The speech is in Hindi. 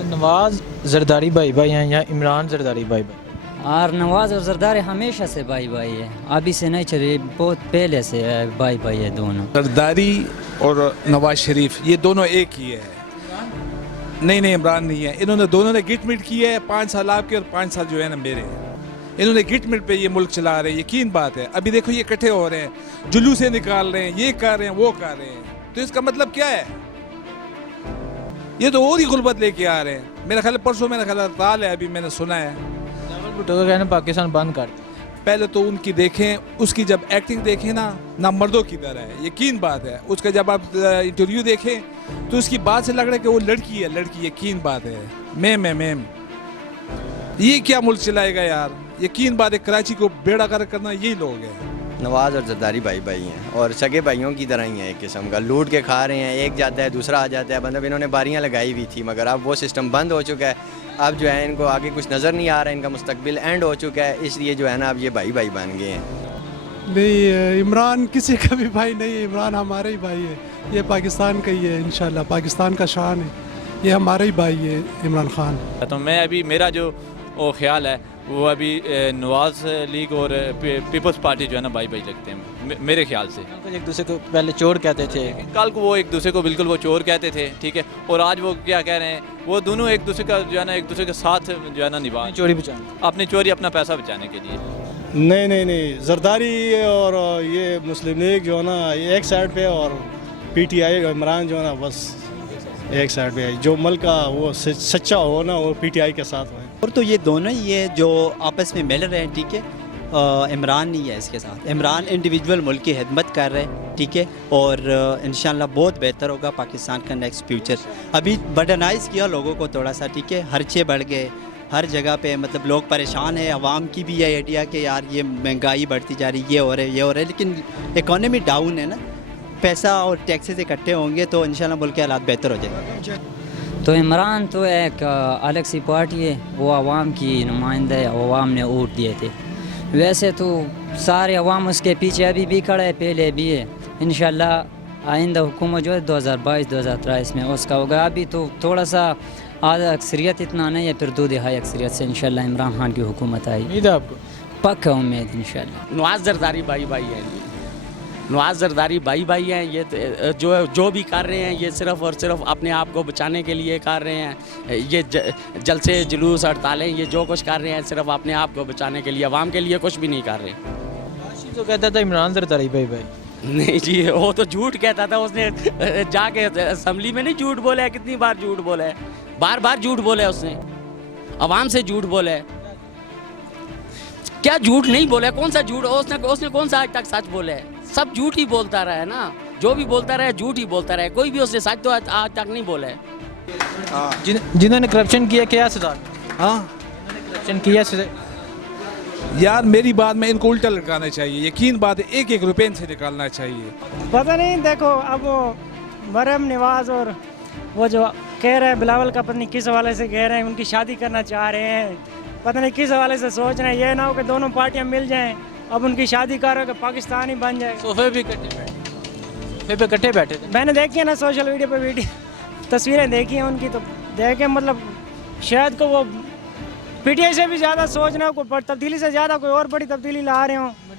अच्छा, नवाज जरदारी भाई भाई हैं या इमरान जरदारी भाई भाई? और नवाज और जरदारी हमेशा से भाई भाई है, अभी से नहीं चले, बहुत पहले से भाई भाई है दोनों। जरदारी और नवाज शरीफ ये दोनों एक ही है। नहीं, इमरान नहीं है। इन्होंने दोनों ने गिट मिट की है, 5 साल आपके और 5 साल जो है ना मेरे। इन्होंने गिट मिट पे ये मुल्क चला रहे हैं, यकीन बात है। अभी देखो ये इकट्ठे हो रहे हैं, जुलूसे निकाल रहे हैं, ये कर रहे हैं, वो कर रहे हैं, तो इसका मतलब क्या है? ये तो और ही गुर्बत लेके आ रहे हैं। मेरा ख्याल परसों मेरा ख्याल ताल है, अभी मैंने सुना है। भुट्टो का कहना पाकिस्तान बंद कर दे। पहले तो उनकी देखें, उसकी जब एक्टिंग देखें ना मर्दों की तरह है, यकीन बात है। उसका जब आप इंटरव्यू देखें तो उसकी बात से लग रहा है कि वो लड़की है, लड़की, यकीन बात है। मैम ये क्या मुल्क चलाएगा यार? यकीन बात है, कराची को बेड़ा गर्क करना यही लोग हैं। नवाज और जरदारी भाई भाई हैं और सगे भाइयों की तरह ही हैं, एक किस्म का लूट के खा रहे हैं। एक जाता है दूसरा आ जाता है, मतलब इन्होंने बारियां लगाई हुई थी, मगर अब वो सिस्टम बंद हो चुका है। अब जो है इनको आगे कुछ नज़र नहीं आ रहा है, इनका मुस्तकबिल एंड हो चुका है, इसलिए जो है ना अब ये भाई भाई बन गए हैं। नहीं, इमरान किसी का भी भाई नहीं है, इमरान हमारा ही भाई है। ये पाकिस्तान का ही है, इंशाल्लाह पाकिस्तान का शान है, ये हमारा ही भाई है इमरान खान। तो मैं अभी मेरा जो वो ख्याल है वो अभी नवाज लीग और पीपल्स पार्टी जो है ना भाई भाई लगते हैं मेरे ख्याल से। एक दूसरे को पहले चोर कहते थे, कल को वो एक दूसरे को बिल्कुल वो चोर कहते थे, ठीक है, और आज वो क्या कह रहे हैं, वो दोनों एक दूसरे का जो है ना एक दूसरे के साथ जो है ना निभा चोरी बचाने, अपनी चोरी अपना पैसा बचाने के लिए। नहीं, जरदारी और ये मुस्लिम लीग जो है ना ये एक साइड पे, और पीटीआई इमरान जो है ना बस एक साइड पे। जो मुल्क का वो सच्चा हो ना वो पीटीआई के साथ हो। और तो ये दोनों ही है जो आपस में मिल रहे हैं, ठीक है। इमरान नहीं है इसके साथ, इमरान इंडिविजुअल मुल्क की खिदमत कर रहे हैं, ठीक है, और इंशाल्लाह बहुत बेहतर होगा पाकिस्तान का नेक्स्ट फ्यूचर। अभी बर्डनाइज किया लोगों को थोड़ा सा, ठीक है, खर्चे बढ़ गए हर जगह पे, मतलब लोग परेशान हैं। आवाम की भी ये आइडिया कि यार ये महंगाई बढ़ती जा रही, ये हो रहा है, लेकिन इकॉनमी डाउन है ना, पैसा और टैक्सेस इकट्ठे होंगे तो इंशाल्लाह मुल्क के हालात बेहतर हो जाएंगे। तो इमरान तो एक अलग सी पार्टी है, वो आवाम की नुमाइंदा है, आवाम ने वोट दिए थे। वैसे तो सारे अवाम उसके पीछे अभी भी खड़ा है, पहले भी है। इंशाल्लाह आइंदा हुकूमत जो है 2022-2023 में उसका होगा। अभी तो थोड़ा सा आधा अक्सरियत इतना नहीं है, फिर 2/3 अक्सरियत से इंशाल्लाह इमरान खान की हुकूमत आई। उम्मीद है आपको? पक्का उम्मीद इंशाल्लाह। नवाज जरदारी भाई भाई है, नवाज जरदारी भाई भाई हैं। ये जो भी कर रहे हैं ये सिर्फ़ और सिर्फ अपने आप को बचाने के लिए कर रहे हैं। ये जलसे जुलूस हड़तालें ये जो कुछ कर रहे हैं सिर्फ अपने आप को बचाने के लिए, अवाम के लिए कुछ भी नहीं कर रहे। तो कहता था इमरान जरदारी भाई भाई। नहीं जी, वो तो झूठ कहता था। उसने जाके असम्बली में नहीं झूठ बोला है, कितनी बार झूठ बोला है, बार बार झूठ बोला है उसने, अवाम से झूठ बोला है। क्या झूठ नहीं बोला है? कौन सा झूठ? उसने कौन सा आज तक सच बोला है? सब झूठ ही बोलता रहा है ना, जो भी बोलता रहा है झूठ ही बोलता रहा है, कोई भी उसने सच तो आज तक नहीं बोला है। जिन्होंने करप्शन किया क्या सजा? हाँ, करप्शन किया सजा? यार मेरी बात में इनको उल्टा लटकाना चाहिए, यकीन बात है, 1-1 रुपये इनसे निकालना चाहिए। पता नहीं, देखो अब वो मरम नवाज और वो जो कह रहे हैं बिलावल का, पता नहीं किस हवाले से कह रहे हैं, उनकी शादी करना चाह रहे हैं, पता नहीं किस हवाले से सोच रहे हैं। ये ना हो कि दोनों पार्टियां मिल जाएं, अब उनकी शादी करो कि पाकिस्तान ही बन जाए। सोफे पे इकट्ठे बैठे थे। मैंने देखी है ना सोशल मीडिया पे तस्वीरें देखी हैं उनकी, तो देखे मतलब शायद को वो पीटीआई से भी ज़्यादा सोच रहे हो, कोई तब्दीली से ज़्यादा कोई और बड़ी तब्दीली ला रहे हो।